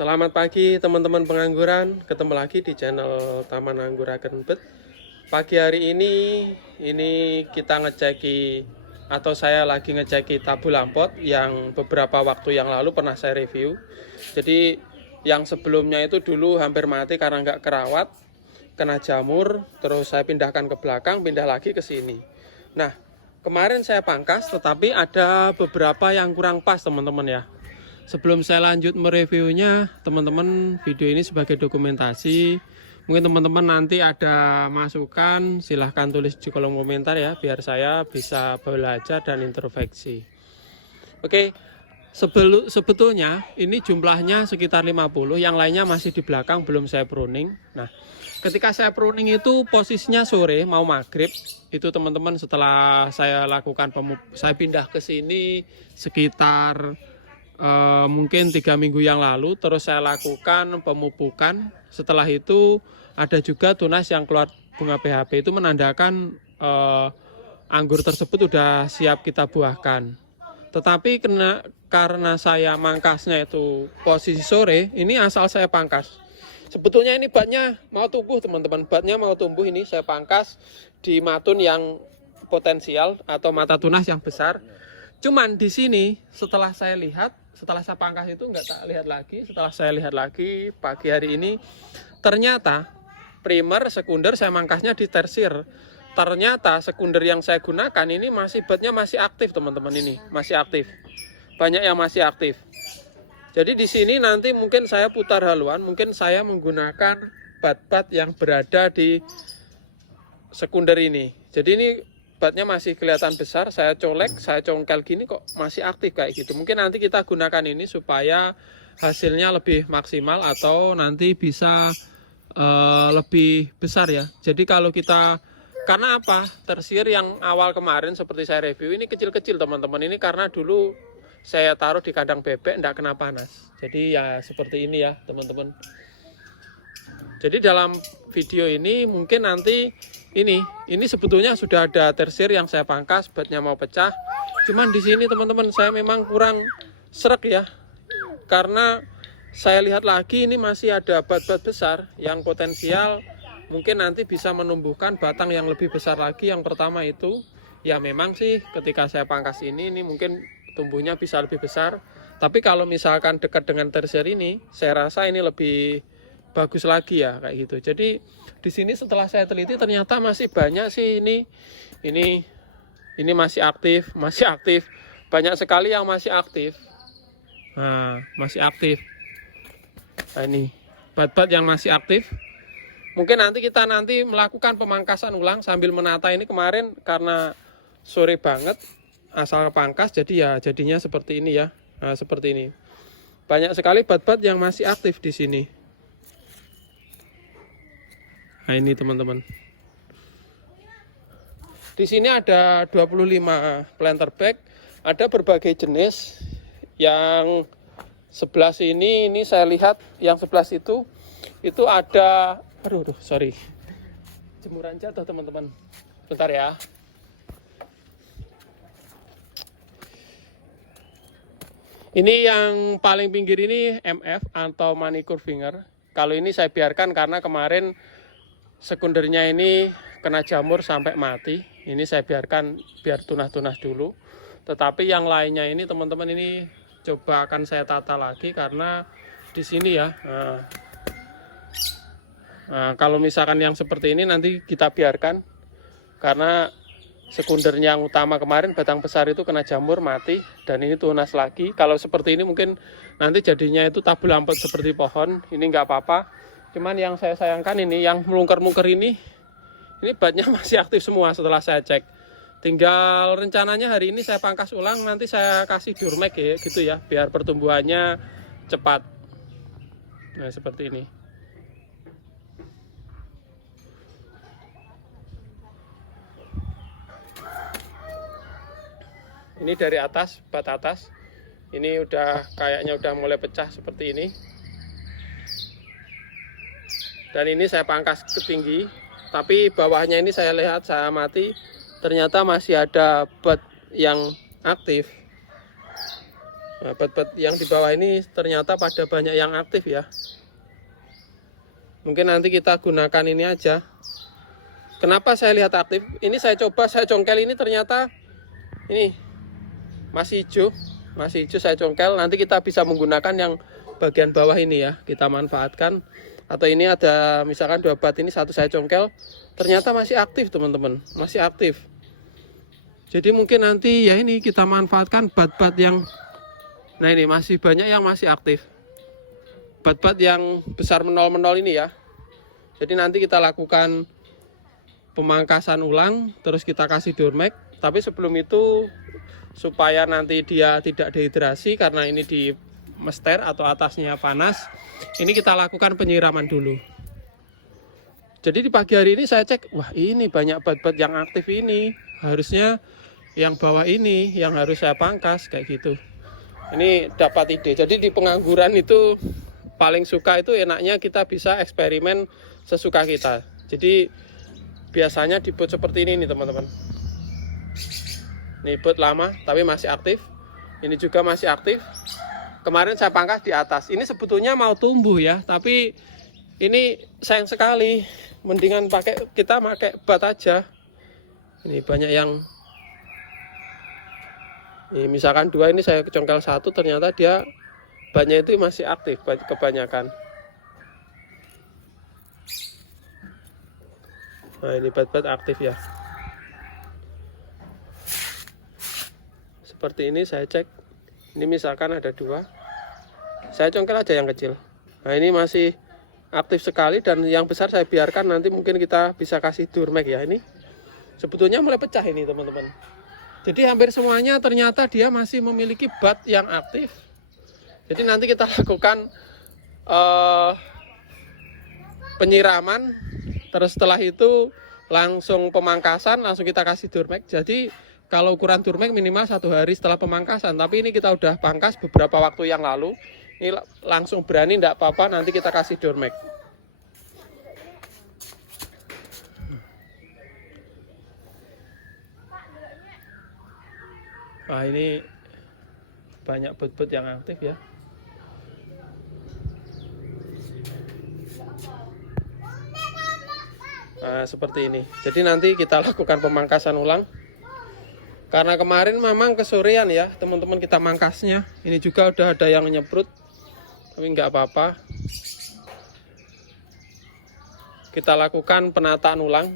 Selamat pagi teman-teman pengangguran, ketemu lagi di channel Taman Anggur Agenbet. Pagi hari ini kita ngeceki atau saya lagi ngeceki tabu lampot yang beberapa waktu yang lalu pernah saya review. Jadi yang sebelumnya itu dulu hampir mati karena nggak kerawat, kena jamur, terus saya pindahkan ke belakang, pindah lagi ke sini. Nah, kemarin saya pangkas tetapi ada beberapa yang kurang pas teman-teman ya. Sebelum saya lanjut mereviewnya, teman-teman, video ini sebagai dokumentasi. Mungkin teman-teman nanti ada masukan, silahkan tulis di kolom komentar ya, biar saya bisa belajar dan introspeksi. Oke, sebetulnya ini jumlahnya sekitar 50, yang lainnya masih di belakang, belum saya pruning. Nah, ketika saya pruning itu posisinya sore, mau maghrib. Itu teman-teman setelah saya lakukan saya pindah ke sini sekitar mungkin 3 minggu yang lalu, terus saya lakukan pemupukan. Setelah itu ada juga tunas yang keluar bunga PHP, itu menandakan anggur tersebut sudah siap kita buahkan. Tetapi karena saya mangkasnya itu posisi sore, ini asal saya pangkas. Sebetulnya ini batnya mau tumbuh teman-teman, batnya mau tumbuh, ini saya pangkas di matun yang potensial atau mata tunas yang besar. Cuman di sini setelah saya pangkas itu nggak tak lihat lagi. Setelah saya lihat lagi pagi hari ini, ternyata primer, sekunder saya mangkasnya di tersir. Ternyata sekunder yang saya gunakan ini batnya masih aktif teman-teman, ini masih aktif. Banyak yang masih aktif. Jadi di sini nanti mungkin saya putar haluan, mungkin saya menggunakan bat-bat yang berada di sekunder ini. Jadi ini batnya masih kelihatan besar, saya colek, saya congkel gini kok masih aktif kayak gitu. Mungkin nanti kita gunakan ini supaya hasilnya lebih maksimal atau nanti bisa lebih besar ya. Jadi kalau kita, karena apa? Tersir yang awal kemarin seperti saya review ini kecil-kecil teman-teman. Ini karena dulu saya taruh di kandang bebek enggak kena panas. Jadi ya seperti ini ya teman-teman. Jadi dalam video ini mungkin nanti ini sebetulnya sudah ada tersir yang saya pangkas, batnya mau pecah. Cuman di sini teman-teman saya memang kurang srek ya. Karena saya lihat lagi ini masih ada bat-bat besar yang potensial mungkin nanti bisa menumbuhkan batang yang lebih besar lagi. Yang pertama itu ya memang sih ketika saya pangkas ini mungkin tumbuhnya bisa lebih besar. Tapi kalau misalkan dekat dengan tersir ini, saya rasa ini lebih bagus lagi ya kayak gitu. Jadi di sini setelah saya teliti ternyata masih banyak sih ini masih aktif, banyak sekali yang masih aktif. Nah, masih aktif. Nah, ini bat-bat yang masih aktif. Mungkin nanti kita melakukan pemangkasan ulang sambil menata. Ini kemarin karena sore banget asal pangkas, jadi ya jadinya seperti ini ya. Nah, seperti ini. Banyak sekali bat-bat yang masih aktif di sini. Nah, ini teman-teman. Di sini ada 25 planter bag, ada berbagai jenis. Yang sebelah sini ini saya lihat yang sebelah itu ada, sorry. Jemuran jatuh teman-teman. Bentar ya. Ini yang paling pinggir ini MF atau manicure finger. Kalau ini saya biarkan karena kemarin sekundernya ini kena jamur sampai mati. Ini saya biarkan biar tunas-tunas dulu. Tetapi yang lainnya ini teman-teman ini coba akan saya tata lagi karena di sini ya. Nah, kalau misalkan yang seperti ini nanti kita biarkan karena sekundernya yang utama kemarin batang besar itu kena jamur mati dan ini tunas lagi. Kalau seperti ini mungkin nanti jadinya itu tabu lampot seperti pohon. Ini nggak apa-apa. Cuman yang saya sayangkan ini yang melungker-melungker ini batnya masih aktif semua setelah saya cek. Tinggal rencananya hari ini saya pangkas ulang, nanti saya kasih Durmek ya gitu ya, biar pertumbuhannya cepat. Nah, seperti ini. Ini dari atas, bat atas. Ini kayaknya udah mulai pecah seperti ini. Dan ini saya pangkas ke tinggi, tapi bawahnya ini saya lihat, saya amati, ternyata masih ada bat yang aktif. Nah, bat-bat yang di bawah ini ternyata pada banyak yang aktif ya. Mungkin nanti kita gunakan ini aja. Kenapa saya lihat aktif? Ini saya coba, saya congkel ini ternyata ini masih hijau. Masih hijau saya congkel. Nanti kita bisa menggunakan yang bagian bawah ini ya. Kita manfaatkan. Atau ini ada misalkan 2 bat ini, 1 saya congkel. Ternyata masih aktif teman-teman. Masih aktif. Jadi mungkin nanti ya ini kita manfaatkan bat-bat yang, nah ini masih banyak yang masih aktif. Bat-bat yang besar menol-menol ini ya. Jadi nanti kita lakukan pemangkasan ulang, terus kita kasih Dormek. Tapi sebelum itu, supaya nanti dia tidak dehidrasi karena ini di mester atau atasnya panas, ini kita lakukan penyiraman dulu. Jadi di pagi hari ini saya cek, wah ini banyak bat-bat yang aktif ini. Harusnya yang bawah ini yang harus saya pangkas kayak gitu. Ini dapat ide. Jadi di pengangguran itu paling suka itu enaknya kita bisa eksperimen sesuka kita. Jadi biasanya di bot seperti ini nih teman-teman. Ini bot lama tapi masih aktif. Ini juga masih aktif. Kemarin saya pangkas di atas. Ini sebetulnya mau tumbuh ya, tapi ini sayang sekali. Mendingan kita pakai bat aja. Ini banyak yang, ini misalkan 2 ini saya congkel 1, ternyata dia banyak itu masih aktif kebanyakan. Nah ini bat-bat aktif ya. Seperti ini saya cek. Ini misalkan ada 2, saya congkel aja yang kecil. Nah ini masih aktif sekali, dan yang besar saya biarkan, nanti mungkin kita bisa kasih Dormek ya. Ini sebetulnya mulai pecah ini teman-teman. Jadi hampir semuanya ternyata dia masih memiliki bat yang aktif. Jadi nanti kita lakukan penyiraman, terus setelah itu langsung pemangkasan, langsung kita kasih Dormek. Jadi kalau ukuran Dormek minimal 1 hari setelah pemangkasan. Tapi ini kita udah pangkas beberapa waktu yang lalu. Ini langsung berani, enggak apa-apa, nanti kita kasih Dormek. Nah ini banyak bot-bot yang aktif ya. Nah seperti ini. Jadi nanti kita lakukan pemangkasan ulang. Karena kemarin memang kesorean ya teman-teman kita mangkasnya. Ini juga udah ada yang nyebrut, tapi nggak apa-apa. Kita lakukan penataan ulang.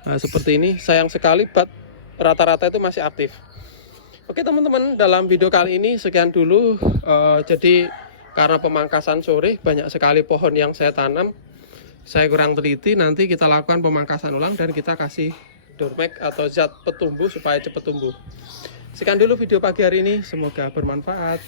Nah seperti ini, sayang sekali bat rata-rata itu masih aktif. Oke teman-teman, dalam video kali ini sekian dulu. Jadi karena pemangkasan sore banyak sekali pohon yang saya tanam, saya kurang teliti. Nanti kita lakukan pemangkasan ulang dan kita kasih Dormek atau zat petumbuh supaya cepat tumbuh. Sekian dulu video pagi hari ini, semoga bermanfaat.